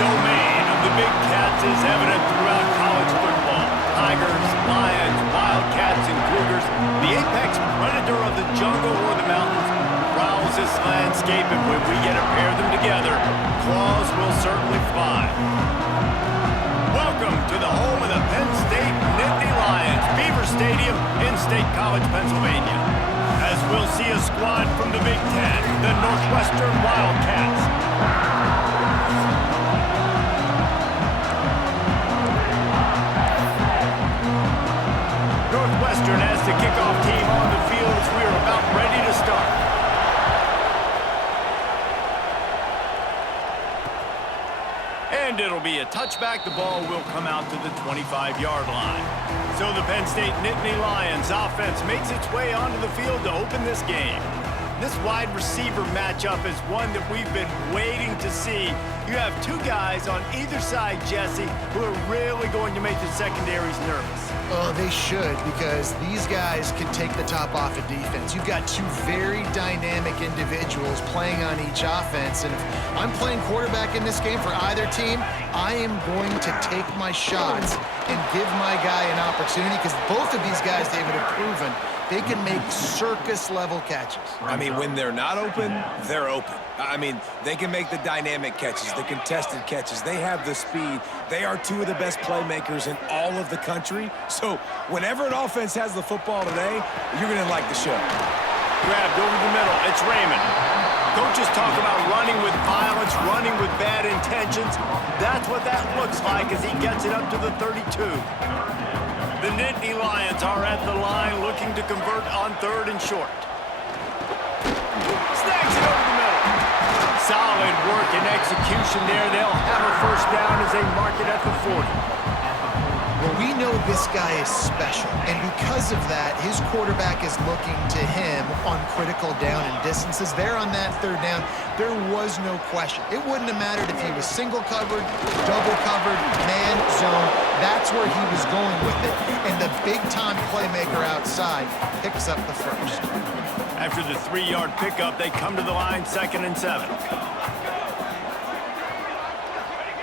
domain of the big cats is evident throughout college football. Tigers, lions, wildcats, and cougars, the apex predator of the jungle or the mountains, prowls this landscape, and when we get to pair them together, claws will certainly fly. Welcome to the home of the Penn State Nittany Lions, Beaver Stadium in State College, Pennsylvania. As we'll see a squad from the Big Ten, the Northwestern Wildcats. Northwestern has the kickoff team on the field as we are about ready to start. And it'll be a touchback. The ball will come out to the 25-yard line. So the Penn State Nittany Lions offense makes its way onto the field to open this game. This wide receiver matchup is one that we've been waiting to see. You have two guys on either side, Jesse, who are really going to make the secondaries nervous. Oh, they should, because these guys can take the top off of defense. You've got two very dynamic individuals playing on each offense, and if I'm playing quarterback in this game for either team, I am going to take my shots and give my guy an opportunity, because both of these guys, David, have proven they can make circus-level catches. I mean, when they're not open, they're open. I mean, they can make the dynamic catches, the contested catches. They have the speed. They are two of the best playmakers in all of the country. So whenever an offense has the football today, you're going to like the show. Grabbed over the middle. It's Raymond. Coaches talk about running with violence, running with bad intentions. That's what that looks like as he gets it up to the 32. The Nittany Lions are at the line looking to convert on 3rd and short. Snags it over the middle. Solid work and execution there. They'll have a first down as they mark it at the 40. Well, we know this guy is special, and because of that, his quarterback is looking to him on critical down and distances. There on that 3rd down, there was no question. It wouldn't have mattered if he was single covered, double covered, man, zone. That's where he was going with it, and the big-time playmaker outside picks up the first. After the 3-yard pickup, they come to the line 2nd and 7.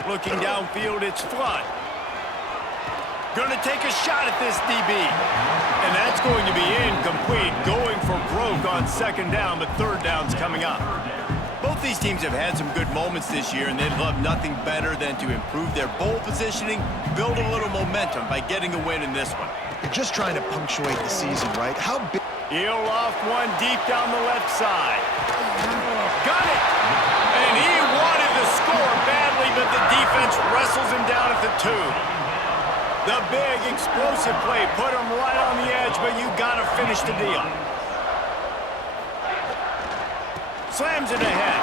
Looking downfield, it's Flood. Going to take a shot at this DB. And that's going to be incomplete. Going for broke on 2nd down, but 3rd down's coming up. Both these teams have had some good moments this year, and they'd love nothing better than to improve their bowl positioning, build a little momentum by getting a win in this one. You're just trying to punctuate the season, right? How big? He'll off one deep down the left side. Got it! And he wanted to score badly, but the defense wrestles him down at the 2. The big explosive play put him right on the edge, but you got to finish the deal. Slams it ahead.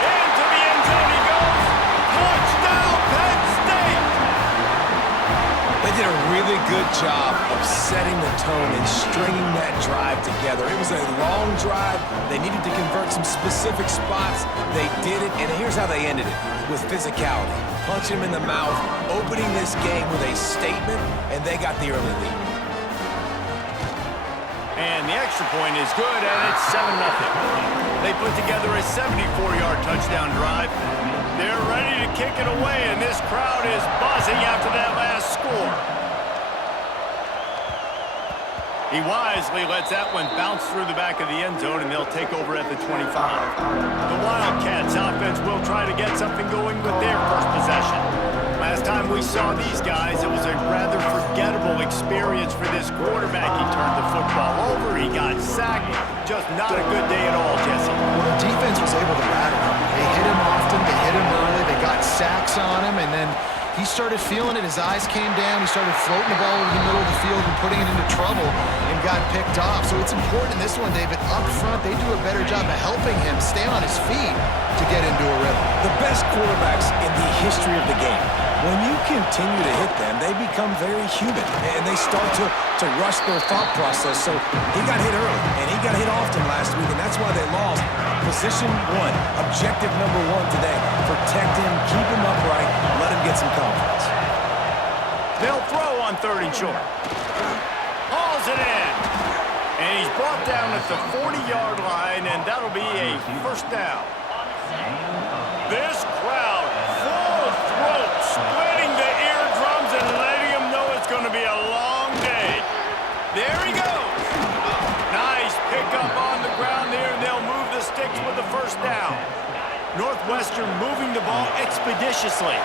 Into the end zone he goes. Touchdown, Penn State! They did a really good job of setting the tone and stringing that drive together. It was a long drive. They needed to convert some specific spots. They did it, and here's how they ended it, with physicality. Punch him in the mouth, opening this game with a statement, and they got the early lead. And the extra point is good, and it's 7-0. They put together a 74-yard touchdown drive. They're ready to kick it away, and this crowd is buzzing after that last score. He wisely lets that one bounce through the back of the end zone, and they'll take over at the 25. The Wildcats offense will try to get something going with their first possession. Last time we saw these guys, it was a rather forgettable experience for this quarterback. He turned the football over, he got sacked. Just not a good day at all, Jesse. Well, the defense was able to rattle him. They hit him often, they hit him early, they got sacks on him, and then he started feeling it. His eyes came down. He started floating the ball over the middle of the field and putting it into trouble and got picked off. So it's important in this one, David. Up front, they do a better job of helping him stay on his feet to get into a rhythm. The best quarterbacks in the history of the game, when you continue to hit them, they become very human, and they start to rush their thought process. So he got hit early, and he got hit often last week, and that's why they lost. Position 1, objective number 1 today. Protect him, keep him upright, let him get some confidence. They'll throw on 3rd and short. Hauls it in. And he's brought down at the 40-yard line, and that'll be a first down. This crowd full first down. Northwestern moving the ball expeditiously.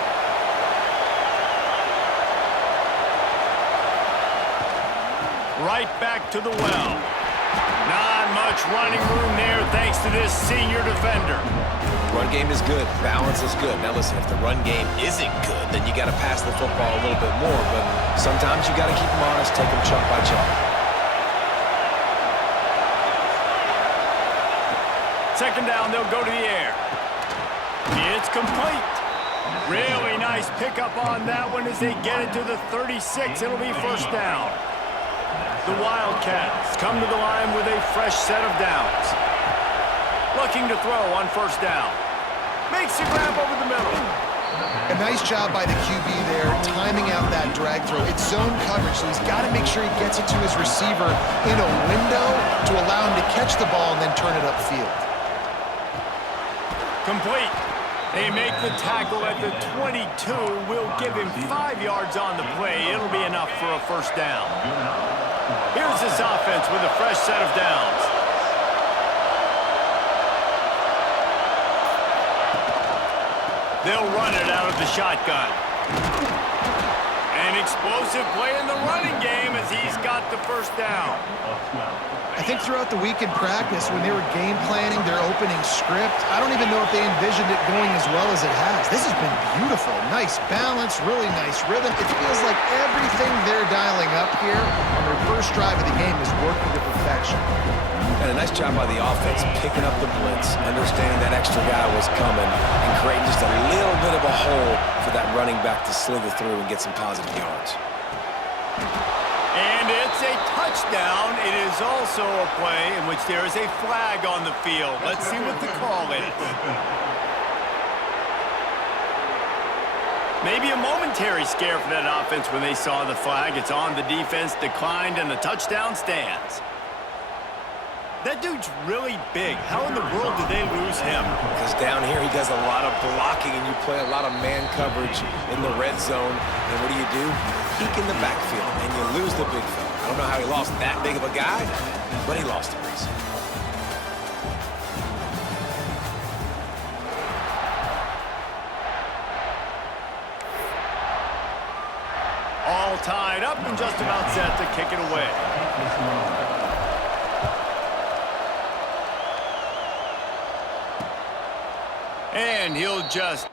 Right back to the well. Not much running room there thanks to this senior defender. Run game is good. Balance is good. Now listen, if the run game isn't good, then you got to pass the football a little bit more. But sometimes you got to keep them honest, take them chunk by chunk. Second down, they'll go to the air. It's complete. Really nice pickup on that one as they get it to the 36. It'll be first down. The Wildcats come to the line with a fresh set of downs. Looking to throw on first down. Makes a grab over the middle. A nice job by the QB there, timing out that drag throw. It's zone coverage, so he's got to make sure he gets it to his receiver in a window to allow him to catch the ball and then turn it upfield. Complete. They make the tackle at the 22. We'll give him 5 yards on the play. It'll be enough for a first down. Here's this offense with a fresh set of downs. They'll run it out of the shotgun. An explosive play in the running game as he's got the first down. I think throughout the week in practice, when they were game planning their opening script, I don't even know if they envisioned it going as well as it has. This has been beautiful. Nice balance, really nice rhythm. It feels like everything they're dialing up here on their first drive of the game is working to perfection. And a nice job by the offense picking up the blitz, understanding that extra guy was coming, and creating just a little bit of a hole for that running back to slither through and get some positive yards. And it's a touchdown. It is also a play in which there is a flag on the field. Let's see what the call is. Maybe a momentary scare for that offense when they saw the flag. It's on, the defense declined, and the touchdown stands. That dude's really big. How in the world did they lose him? Because down here he does a lot of blocking and you play a lot of man coverage in the red zone. And what do? Peek in the backfield and you lose the big fella. I don't know how he lost that big of a guy, but he lost a race. All tied up and just about set to kick it away. And he'll just...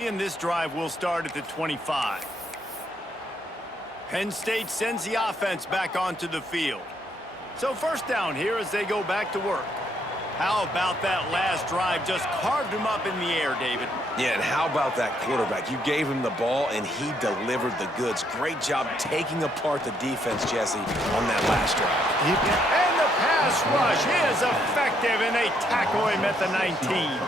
In this drive will start at the 25. Penn State sends the offense back onto the field. So first down here as they go back to work. How about that last drive? Just carved him up in the air, David. Yeah, and how about that quarterback? You gave him the ball, and he delivered the goods. Great job taking apart the defense, Jesse, on that last drive. And the pass rush is effective, and they tackle him at the 19.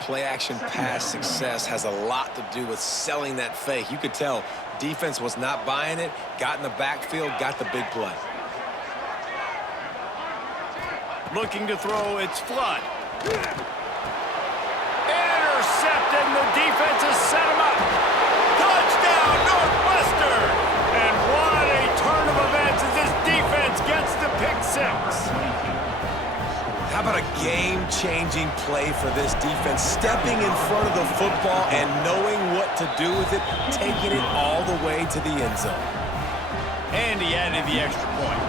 Play-action pass success has a lot to do with selling that fake. You could tell defense was not buying it, got in the backfield, got the big play. Looking to throw, it's Flood. Intercepted, and the defense has set him up. Touchdown, Northwestern! And what a turn of events as this defense gets the pick six. How about a game-changing play for this defense? Stepping in front of the football and knowing what to do with it, taking it all the way to the end zone. And he added the extra point.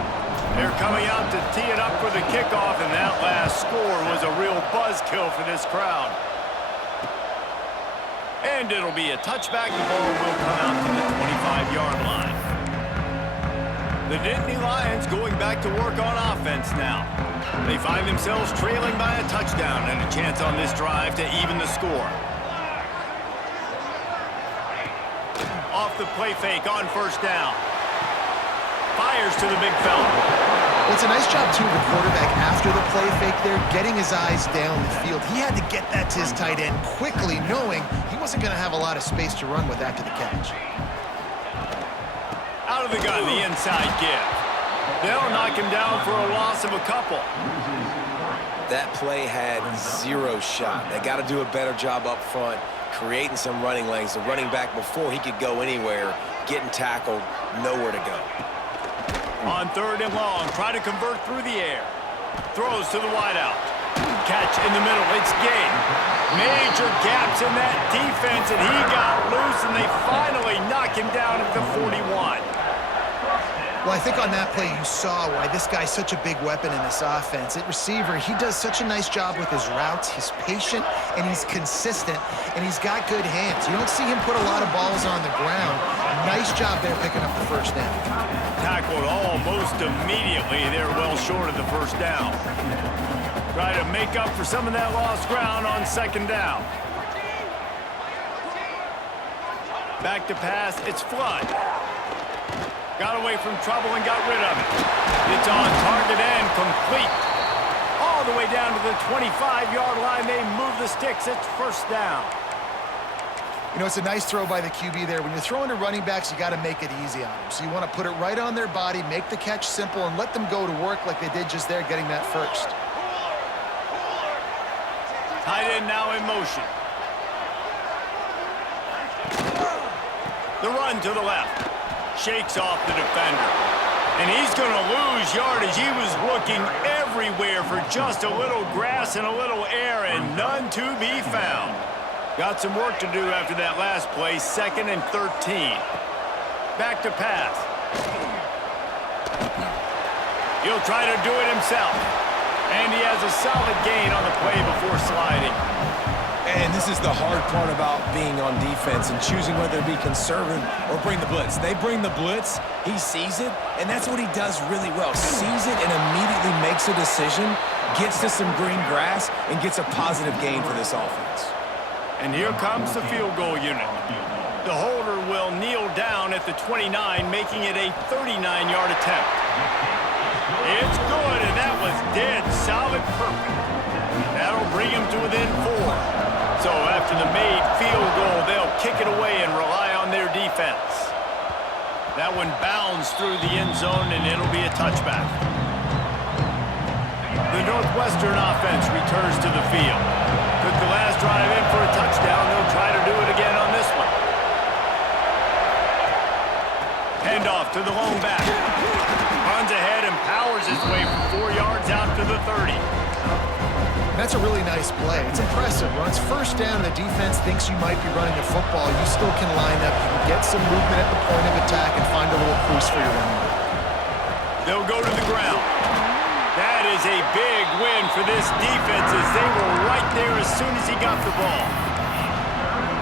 They're coming out to tee it up for the kickoff, and that last score was a real buzzkill for this crowd. And it'll be a touchback. The ball will come out to the 25-yard line. The Nittany Lions going back to work on offense now. They find themselves trailing by a touchdown and a chance on this drive to even the score. Off the play fake on first down. Fires to the big fella. Well, it's a nice job, too, of the quarterback after the play fake there, getting his eyes down the field. He had to get that to his tight end quickly, knowing he wasn't going to have a lot of space to run with after the catch. Out of the gun, the inside give. They'll knock him down for a loss of a couple. That play had zero shot. They got to do a better job up front, creating some running lanes. The running back, before he could go anywhere, getting tackled, nowhere to go. On third and long, try to convert through the air. Throws to the wideout. Catch in the middle, it's game. Major gaps in that defense, and he got loose, and they finally knock him down at the 41. Well, I think on that play you saw why this guy's such a big weapon in this offense. At receiver, he does such a nice job with his routes. He's patient, and he's consistent, and he's got good hands. You don't see him put a lot of balls on the ground. Nice job there picking up the first down. Tackled almost immediately. They're well short of the first down. Try to make up for some of that lost ground on second down. Back to pass, it's Flood. Got away from trouble and got rid of it. It's on target and complete. All the way down to the 25-yard line. They move the sticks. It's first down. You know, it's a nice throw by the QB there. When you're throwing to running backs, you got to make it easy on them. So you want to put it right on their body, make the catch simple, and let them go to work like they did just there, getting that first. Tight end now in motion. The run to the left. Shakes off the defender. And he's going to lose yardage. He was looking everywhere for just a little grass and a little air, and none to be found. Got some work to do after that last play, 2nd and 13. Back to pass. He'll try to do it himself. And he has a solid gain on the play before sliding. And this is the hard part about being on defense and choosing whether to be conservative or bring the blitz. They bring the blitz, he sees it, and that's what he does really well. Sees it and immediately makes a decision, gets to some green grass, and gets a positive gain for this offense. And here comes the field goal unit. The holder will kneel down at the 29, making it a 39-yard attempt. It's good, and that was dead solid perfect. That'll bring him to within 4. So after the made field goal, they'll kick it away and rely on their defense. That one bounds through the end zone, and it'll be a touchback. The Northwestern offense returns to the field. Took the last drive in for a touchdown. They'll try to do it again on this one. Handoff to the lone back. Runs ahead and powers his way from 4 yards out to the 30. That's a really nice play. It's impressive. Runs first down, the defense thinks you might be running a football. You still can line up. You can get some movement at the point of attack and find a little crease for your running back. They'll go to the ground. That is a big win for this defense, as they were right there as soon as he got the ball.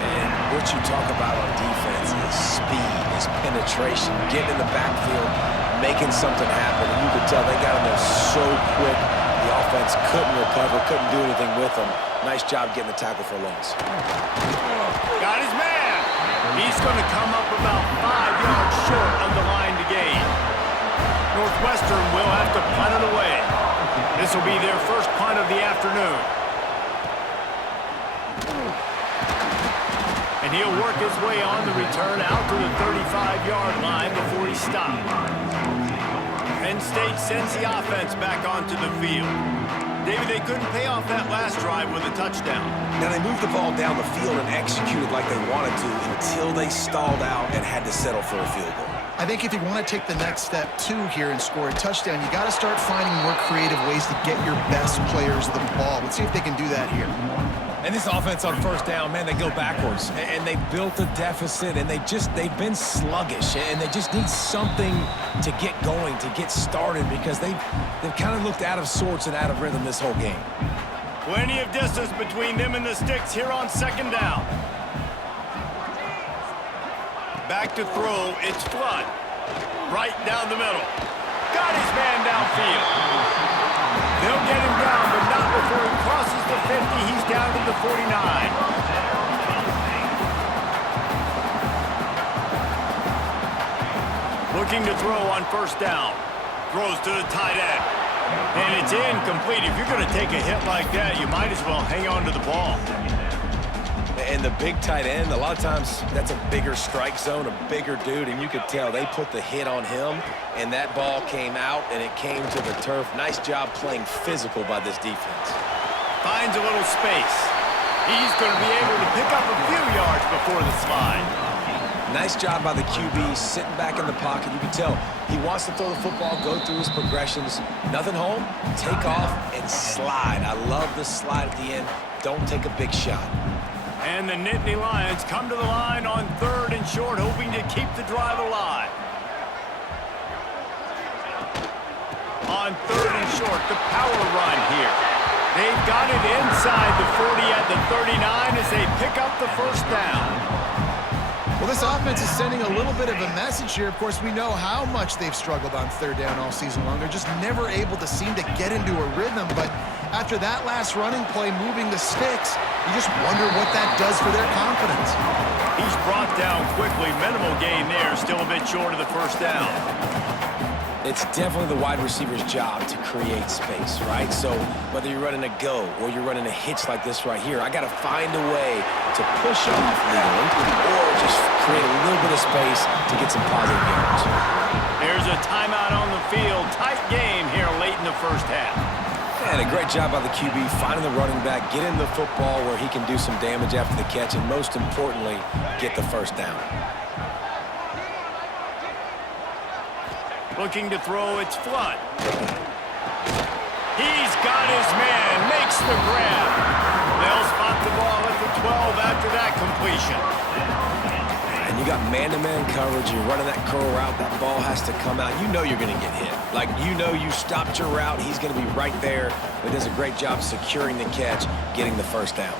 And what you talk about on defense is speed, is penetration, getting in the backfield, making something happen. And you could tell they got in there so quick. The offense couldn't recover, couldn't do anything with them. Nice job getting the tackle for loss. Got his man. He's going to come up about 5 yards short of the line to gain. Northwestern will have to punt it away. This will be their first punt of the afternoon. And he'll work his way on the return out to the 35-yard line before he stopped. Penn State sends the offense back onto the field. David, they couldn't pay off that last drive with a touchdown. Now, they moved the ball down the field and executed like they wanted to until they stalled out and had to settle for a field goal. I think if you want to take the next step, too, here and score a touchdown, you got to start finding more creative ways to get your best players the ball. Let's see if they can do that here. And this offense on first down, man, they go backwards. And they built a deficit, and they've been sluggish. And they just need something to get going, to get started, because they've kind of looked out of sorts and out of rhythm this whole game. Plenty of distance between them and the sticks here on second down. Back to throw, it's Flood. Right down the middle. Got his man downfield. They'll get him down, but not before he crosses the 50. He's down to the 49. Looking to throw on first down. Throws to the tight end. And it's incomplete. If you're going to take a hit like that, you might as well hang on to the ball. And the big tight end, a lot of times that's a bigger strike zone, a bigger dude, and you could tell they put the hit on him, and that ball came out, and it came to the turf. Nice job playing physical by this defense. Finds a little space. He's going to be able to pick up a few yards before the slide. Nice job by the QB, sitting back in the pocket. You can tell he wants to throw the football, go through his progressions. Nothing home, take off, and slide. I love the slide at the end. Don't take a big shot. And the Nittany Lions come to the line on 3rd and short, hoping to keep the drive alive. On 3rd and short, the power run here. They've got it inside the 40 at the 39 as they pick up the first down. Well, this offense is sending a little bit of a message here. Of course, we know how much they've struggled on 3rd down all season long. They're just never able to seem to get into a rhythm. But after that last running play, moving the sticks, you just wonder what that does for their confidence. He's brought down quickly. Minimal gain there. Still a bit short of the first down. It's definitely the wide receiver's job to create space, right? So whether you're running a go or you're running a hitch like this right here, I got to find a way to push off legally or just create a little bit of space to get some positive yards. There's a timeout on the field. Tight game here late in the first half. And a great job by the QB finding the running back, getting the football where he can do some damage after the catch, and most importantly, get the first down. Looking to throw, it's Flood. He's got his man, makes the grab. They'll spot the ball at the 12 after that completion. And you got man-to-man coverage, you're running that curl route, that ball has to come out. You know you're going to get hit. Like, you know you stopped your route, he's going to be right there, but does a great job securing the catch, getting the first down.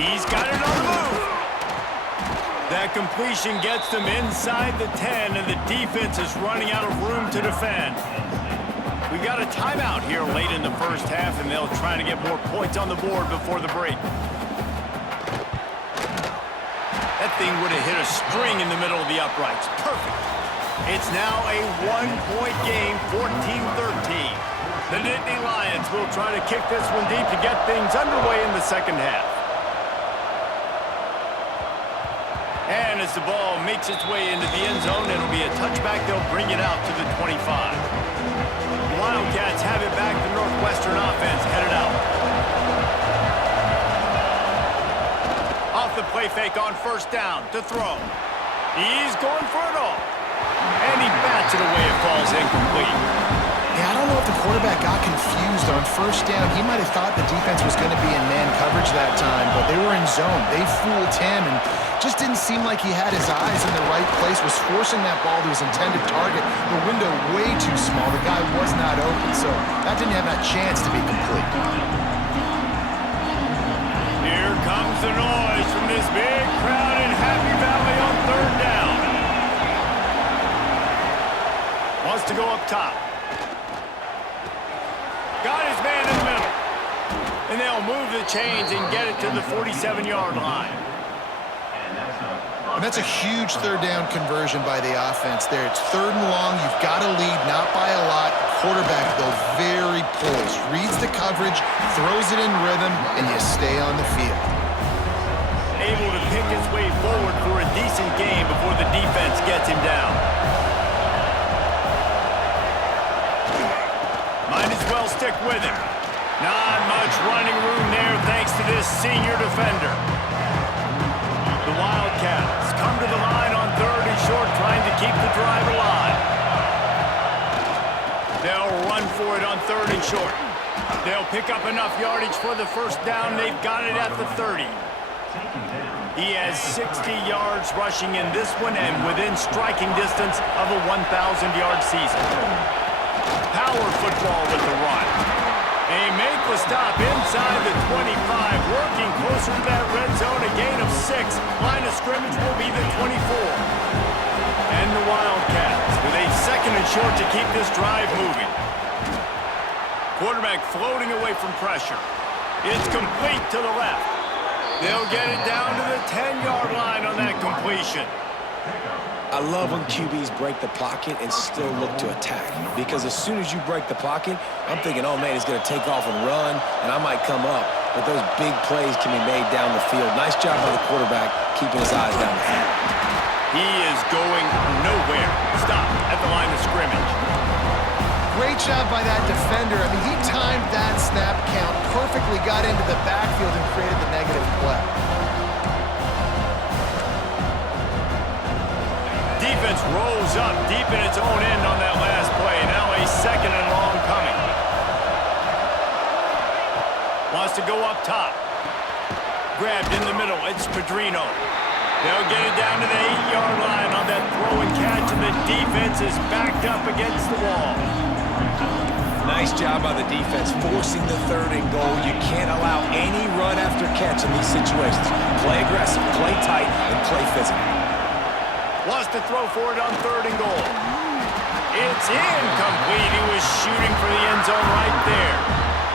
He's got it on the move. That completion gets them inside the 10, and the defense is running out of room to defend. We got a timeout here late in the first half, and they'll try to get more points on the board before the break. That thing would have hit a string in the middle of the uprights. Perfect. It's now a one-point game, 14-13. The Nittany Lions will try to kick this one deep to get things underway in the second half. And as the ball makes its way into the end zone, it'll be a touchback. They'll bring it out to the 25. The Wildcats have it back. The Northwestern offense headed out. Off the play fake on first down to throw. He's going for it all. And he bats it away. It falls incomplete. Yeah, I don't know if the quarterback got confused on first down. He might have thought the defense was going to be in man coverage that time, but they were in zone. They fooled him and just didn't seem like he had his eyes in the right place, was forcing that ball to his intended target. The window way too small. The guy was not open, so that didn't have that chance to be complete. Here comes the noise from this big crowd in Happy Valley on 3rd down. Wants to go up top. Got his man in the middle. And they'll move the chains and get it to the 47-yard line. And that's a huge 3rd down conversion by the offense there. It's 3rd and long. You've got to lead, not by a lot. Quarterback, though, very poised. Reads the coverage, throws it in rhythm, and you stay on the field. Able to pick his way forward for a decent game before the defense gets him down. Might as well stick with him. Not much running room there thanks to this senior defender. The Wildcats come to the line on 3rd and short, trying to keep the drive alive. They'll run for it on 3rd and short. They'll pick up enough yardage for the first down. They've got it at the 30. He has 60 yards rushing in this one and within striking distance of a 1,000-yard season. Power football with the run. They make the stop inside the 25, working closer to that red zone, a gain of 6. Line of scrimmage will be the 25. second and short to keep this drive moving. Quarterback floating away from pressure. It's complete to the left. They'll get it down to the 10-yard line on that completion. I love when QBs break the pocket and still look to attack. Because as soon as you break the pocket, I'm thinking, oh, man, he's going to take off and run, and I might come up. But those big plays can be made down the field. Nice job by the quarterback keeping his eyes down the field. He is going nowhere. Stop at the line of scrimmage. Great job by that defender. I mean, he timed that snap count perfectly, got into the backfield and created the negative play. Defense rolls up deep in its own end on that last play. Now a second and long coming. Wants to go up top. Grabbed in the middle. It's Pedrino. They'll get it down to the 8-yard line on that throw and catch, and the defense is backed up against the wall. Nice job by the defense forcing the third and goal. You can't allow any run after catch in these situations. Play aggressive, play tight, and play physical. Wants to throw for it on third and goal. It's incomplete. He was shooting for the end zone right there.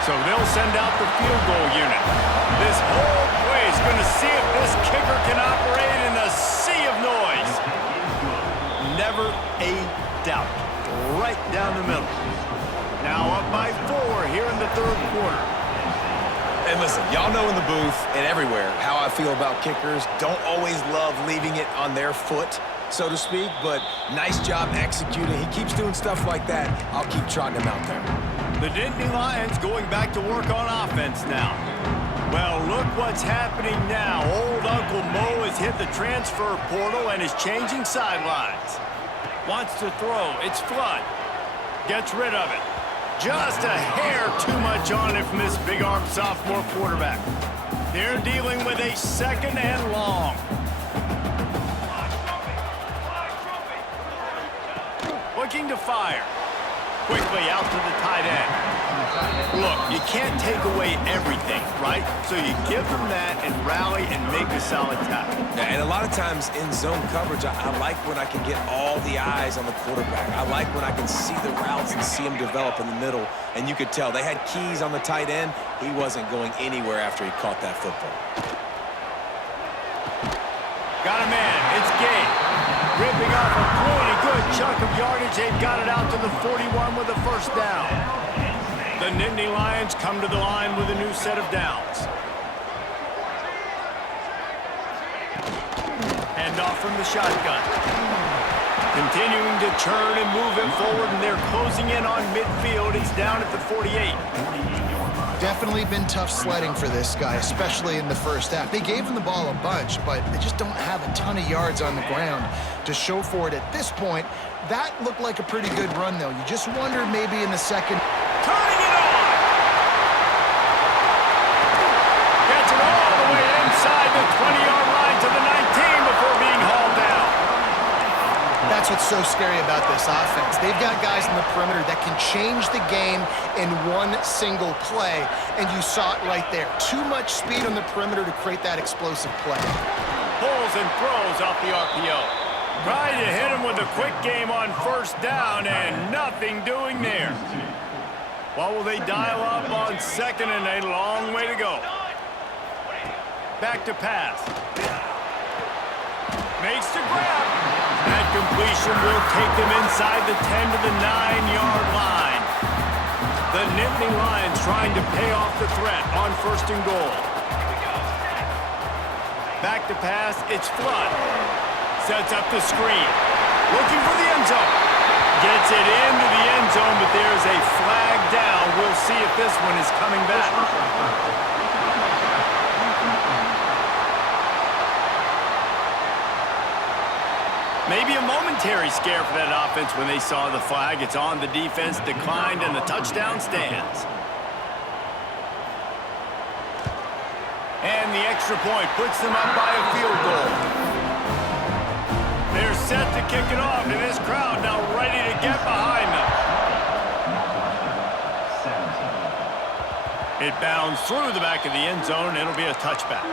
So they'll send out the field goal unit. This whole play is going to see if this kicker can operate in a sea of noise. Never a doubt. Right down the middle. Now up by 4 here in the third quarter. And listen, y'all know in the booth and everywhere how I feel about kickers. Don't always love leaving it on their foot, so to speak, but nice job executing. He keeps doing stuff like that. I'll keep trotting him out there. The Nittany Lions going back to work on offense now. Well, look what's happening now. Old Uncle Mo has hit the transfer portal and is changing sidelines. Wants to throw. It's Flood. Gets rid of it. Just a hair too much on it from this big-armed sophomore quarterback. They're dealing with a second and long. Looking to fire. Quickly out to the tight end. Look, you can't take away everything, right? So you give them that and rally and make a solid tackle. Yeah, and a lot of times in zone coverage, I like when I can get all the eyes on the quarterback. I like when I can see the routes and see them develop in the middle. And you could tell they had keys on the tight end. He wasn't going anywhere after he caught that football. Got a man. It's Gabe. Ripping off a pretty good chunk of yardage. They've got it out to the 41 with a first down. The Nittany Lions come to the line with a new set of downs. Hand off from the shotgun. Continuing to churn and move it forward, and they're closing in on midfield. It's down at the 48. Definitely been tough sledding for this guy, especially in the first half. They gave him the ball a bunch, but they just don't have a ton of yards on the ground to show for it at this point. That looked like a pretty good run, though. You just wonder maybe in the second. Turning it on! Gets it all the way inside the 20-yard line to the 19 before being hauled down. That's what's so scary about this offense. They've got guys in the perimeter that can change the game in one single play, and you saw it right there. Too much speed on the perimeter to create that explosive play. Pulls and throws off the RPO. Trying to hit him with a quick game on first down, and nothing doing there. What will they dial up on second and a long way to go? Back to pass. Makes the grab. That completion will take them inside the 10 to the 9-yard line. The Nittany Lions trying to pay off the threat on first and goal. Back to pass, it's Flood. Sets up the screen. Looking for the end zone. Gets it into the end zone, but there's a flag down. We'll see if this one is coming back. Maybe a momentary scare for that offense when they saw the flag. It's on, the defense declined, and the touchdown stands. And the extra point puts them up by a field goal. They're set to kick it off, and this crowd now ready to get behind them. It bounds through the back of the end zone. It'll be a touchback.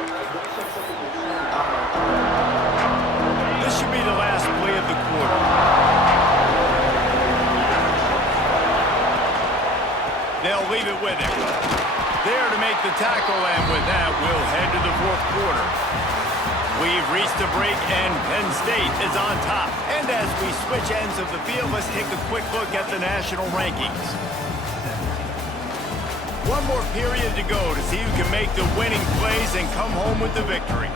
This should be the last play of the quarter. They'll leave it with him. There to make the tackle, and with that, we'll head to the fourth quarter. We've reached a break, and Penn State is on top. And as we switch ends of the field, let's take a quick look at the national rankings. One more period to go to see who can make the winning plays and come home with the victory.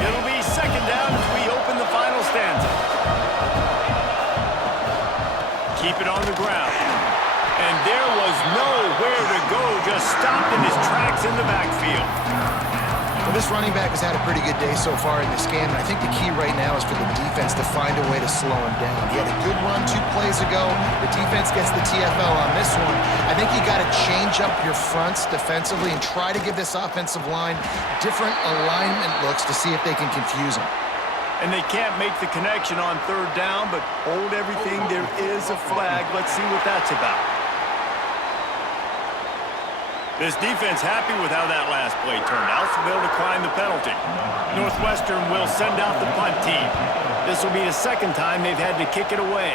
It'll be second down as we open the final stanza. Keep it on the ground. And there was nowhere to go, just stopped in his tracks in the backfield. Well, this running back has had a pretty good day so far in this game, and I think the key right now is for the defense to find a way to slow him down. He had a good run 2 plays ago. The defense gets the TFL on this one. I think you got to change up your fronts defensively and try to give this offensive line different alignment looks to see if they can confuse him. And they can't make the connection on third down, but hold everything. There is a flag. Let's see what that's about. This defense happy with how that last play turned out, so they'll decline the penalty. Northwestern will send out the punt team. This will be the second time they've had to kick it away.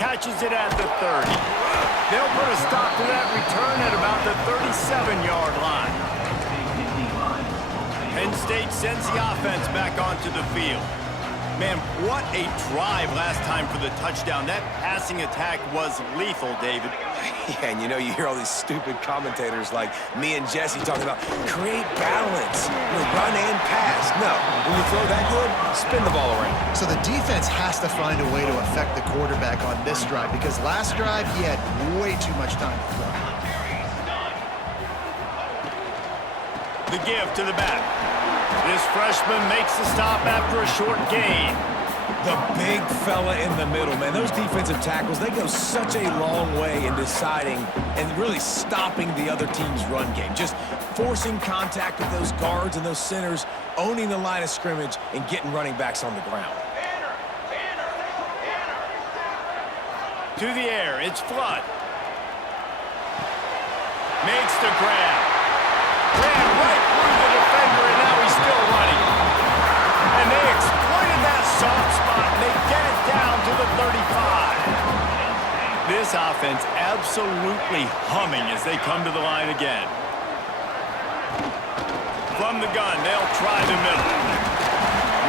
Catches it at the 30. They'll put a stop to that return at about the 37-yard line. Penn State sends the offense back onto the field. Man, what a drive last time for the touchdown. That passing attack was lethal, David. Yeah, and you know, you hear all these stupid commentators like me and Jesse talking about create balance, run and pass. No, when you throw that good, spin the ball around. So the defense has to find a way to affect the quarterback on this drive, because last drive he had way too much time to throw. The give to the back. This freshman makes the stop after a short gain. The big fella in the middle, man. Those defensive tackles, they go such a long way in deciding and really stopping the other team's run game. Just forcing contact with those guards and those centers, owning the line of scrimmage, and getting running backs on the ground. To the air, it's Flood. Makes the grab. Ran right through the defender, and now he's still running. And they exploited that soft spot, and they get it down to the 35. This offense absolutely humming as they come to the line again. From the gun, they'll try the middle.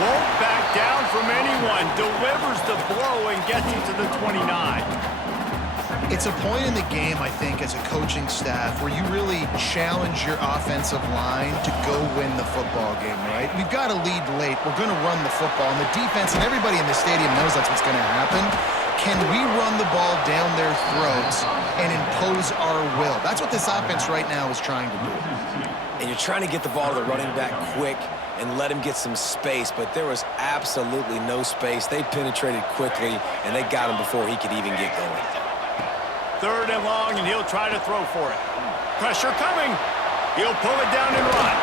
Won't back down from anyone. Delivers the blow and gets it to the 29. It's a point in the game, I think, as a coaching staff where you really challenge your offensive line to go win the football game, right? We've got to lead late. We're going to run the football. And the defense and everybody in the stadium knows that's what's going to happen. Can we run the ball down their throats and impose our will? That's what this offense right now is trying to do. And you're trying to get the ball to the running back quick and let him get some space, but there was absolutely no space. They penetrated quickly, and they got him before he could even get going. Third and long, and he'll try to throw for it. Pressure coming. He'll pull it down and run.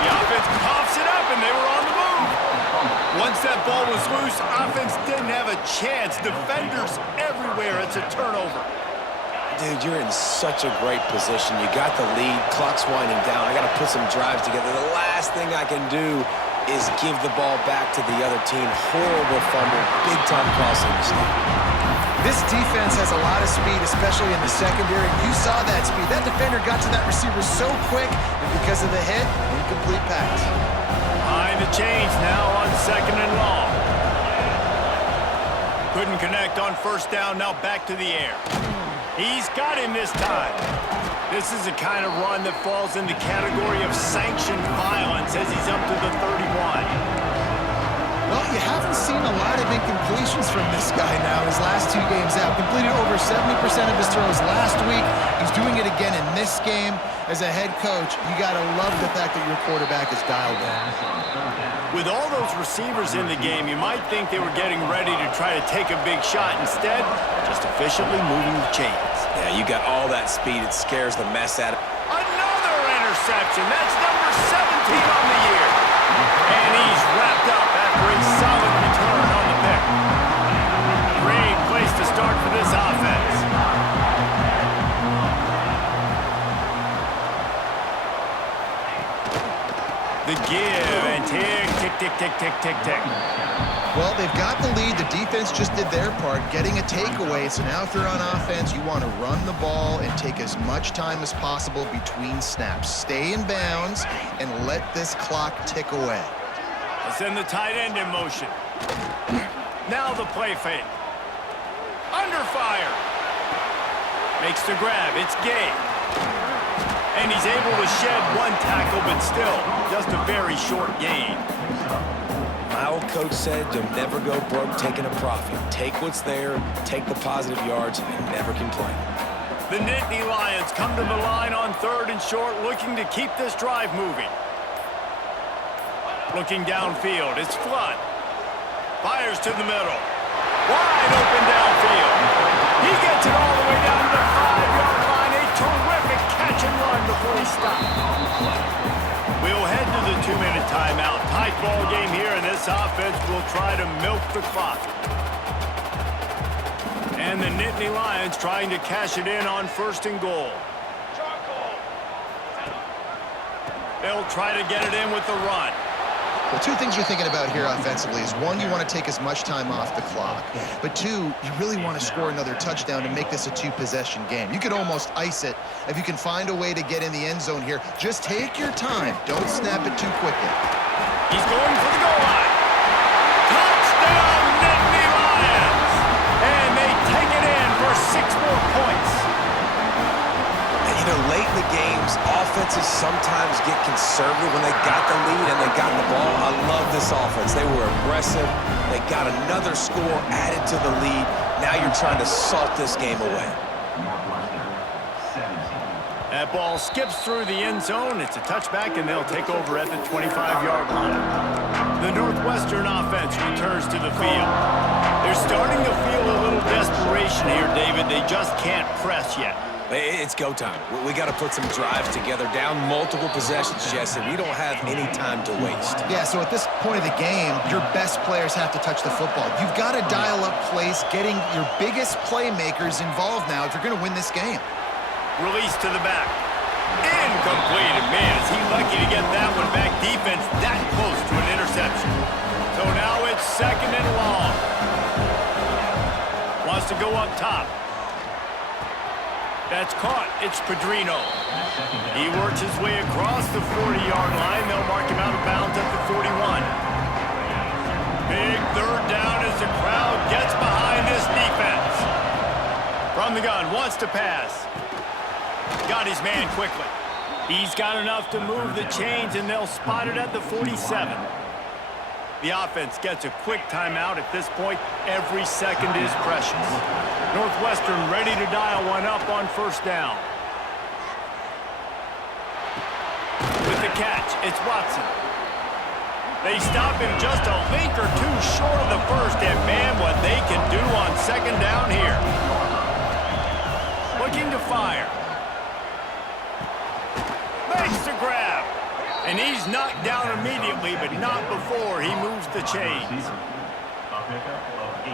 The offense coughs it up, and they were on the move. Once that ball was loose, offense didn't have a chance. Defenders everywhere. It's a turnover. Dude, you're in such a great position. You got the lead. Clock's winding down. I got to put some drives together. The last thing I can do is give the ball back to the other team. Horrible fumble. Big-time crossing mistake. This defense has a lot of speed, especially in the secondary. You saw that speed. That defender got to that receiver so quick, and because of the hit, incomplete pass. Behind the chains now on second and long. Couldn't connect on first down, now back to the air. He's got him this time. This is the kind of run that falls in the category of sanctioned violence as he's up to the 31. Well, you haven't seen a lot of incompletions from this guy now his last 2 games out. Completed over 70% of his throws last week. He's doing it again in this game. As a head coach, you got to love the fact that your quarterback is dialed in. With all those receivers in the game, you might think they were getting ready to try to take a big shot. Instead, just efficiently moving the chains. Yeah, you got all that speed. It scares the mess out of him. Another interception. That's number 17 on the year. And he's wrapped up after a solid return on the pick. Great place to start for this offense. The give and tick, tick, tick, tick, tick, tick, tick. Well, they've got the lead. The defense just did their part, getting a takeaway. So now if you're on offense, you want to run the ball and take as much time as possible between snaps. Stay in bounds and let this clock tick away. Let's send the tight end in motion. Now the play fake. Under fire. Makes the grab. It's Gay. And he's able to shed one tackle, but still just a very short gain. My old coach said you'll never go broke taking a profit. Take what's there, take the positive yards, and never complain. The Nittany Lions come to the line on 3rd and short, looking to keep this drive moving. Looking downfield, it's Flood. Fires to the middle. Wide open downfield. He gets it all the way down to the 5-yard line. A terrific catch and run before he stopped. We'll head to the 2-minute timeout. Tight ball game here, and this offense will try to milk the clock. And the Nittany Lions trying to cash it in on 1st and goal. They'll try to get it in with the run. Well, 2 things you're thinking about here offensively is, 1, you want to take as much time off the clock. But 2, you really want to score another touchdown to make this a 2-possession game. You could almost ice it if you can find a way to get in the end zone here. Just take your time. Don't snap it too quickly. He's going for the goal line. Touchdown, Nittany Lions! And they take it in for 6 more points. You know, late in the games, offenses sometimes get conservative when they got the lead and they got the ball. I love this offense. They were aggressive. They got another score added to the lead. Now you're trying to salt this game away. That ball skips through the end zone. It's a touchback, and they'll take over at the 25-yard line. The Northwestern offense returns to the field. They're starting to feel a little desperation here, David. They just can't press yet. It's go time. We got to put some drives together, down multiple possessions, Jesse. We don't have any time to waste. Yeah, so at this point of the game, your best players have to touch the football. You've got to dial up plays, getting your biggest playmakers involved now if you're going to win this game. Release to the back. Incomplete. And man, is he lucky to get that one back. Defense that close to an interception. So now it's 2nd and long. Wants to go up top. That's caught. It's Pedrino. He works his way across the 40-yard line. They'll mark him out of bounds at the 41. Big 3rd down as the crowd gets behind this defense. From the gun, wants to pass. Got his man quickly. He's got enough to move the chains, and they'll spot it at the 47. The offense gets a quick timeout. At this point, every second is precious. Northwestern ready to dial one up on 1st down. With the catch, it's Watson. They stop him just a link or 2 short of the 1st, and man, what they can do on 2nd down here. Looking to fire. Makes the grab. And he's knocked down immediately, but not before he moves the chains.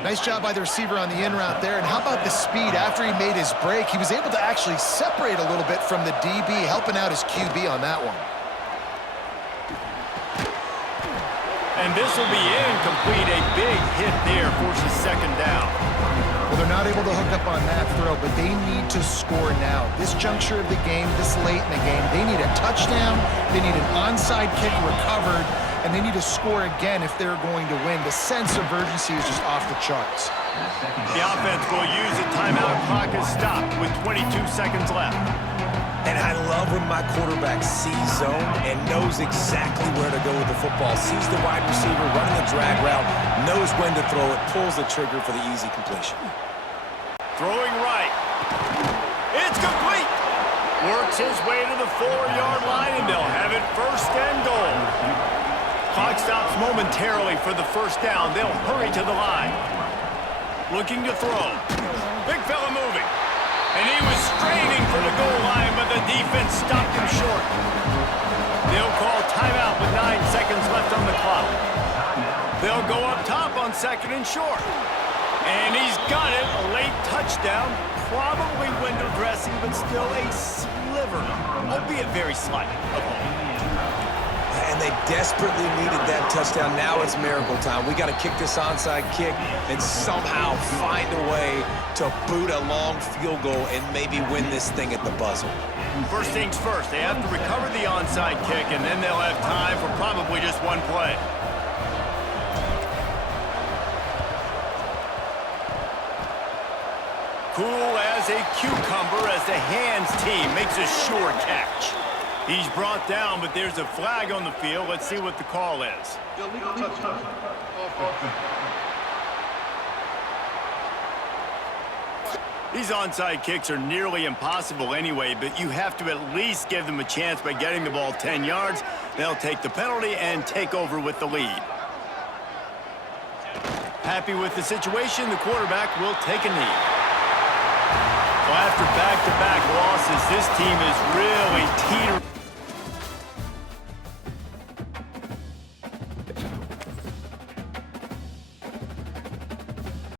Nice job by the receiver on the in route there. And how about the speed? After he made his break, he was able to actually separate a little bit from the DB, helping out his QB on that one. And this will be incomplete. A big hit there forces 2nd down. Well, they're not able to hook up on that throw, but they need to score now. This juncture of the game, this late in the game, they need a touchdown, they need an onside kick recovered, and they need to score again if they're going to win. The sense of urgency is just off the charts. The offense will use a timeout. Clock is stopped with 22 seconds left. And I love when my quarterback sees zone and knows exactly where to go with the football. Sees the wide receiver running the drag route, knows when to throw it, pulls the trigger for the easy completion. Throwing right. It's complete. Works his way to the 4-yard line, and they'll have it 1st and goal. Clock stops momentarily for the 1st down. They'll hurry to the line. Looking to throw. Big fella moving. And he was straining for the goal line, but the defense stopped him short. They'll call timeout with 9 seconds left on the clock. They'll go up top on 2nd and short. And he's got it, a late touchdown. Probably window dressing, but still a sliver, albeit very slight, of home. And they desperately needed that touchdown. Now it's miracle time. We got to kick this onside kick and somehow find a way to boot a long field goal and maybe win this thing at the buzzer. First things first, they have to recover the onside kick, and then they'll have time for probably just one play. Cool as a cucumber as the hands team makes a sure catch. He's brought down, but there's a flag on the field. Let's see what the call is. Illegal touchdown. These onside kicks are nearly impossible anyway, but you have to at least give them a chance by getting the ball 10 yards. They'll take the penalty and take over with the lead. Happy with the situation, the quarterback will take a knee. Well, after back-to-back losses, this team is really teetering.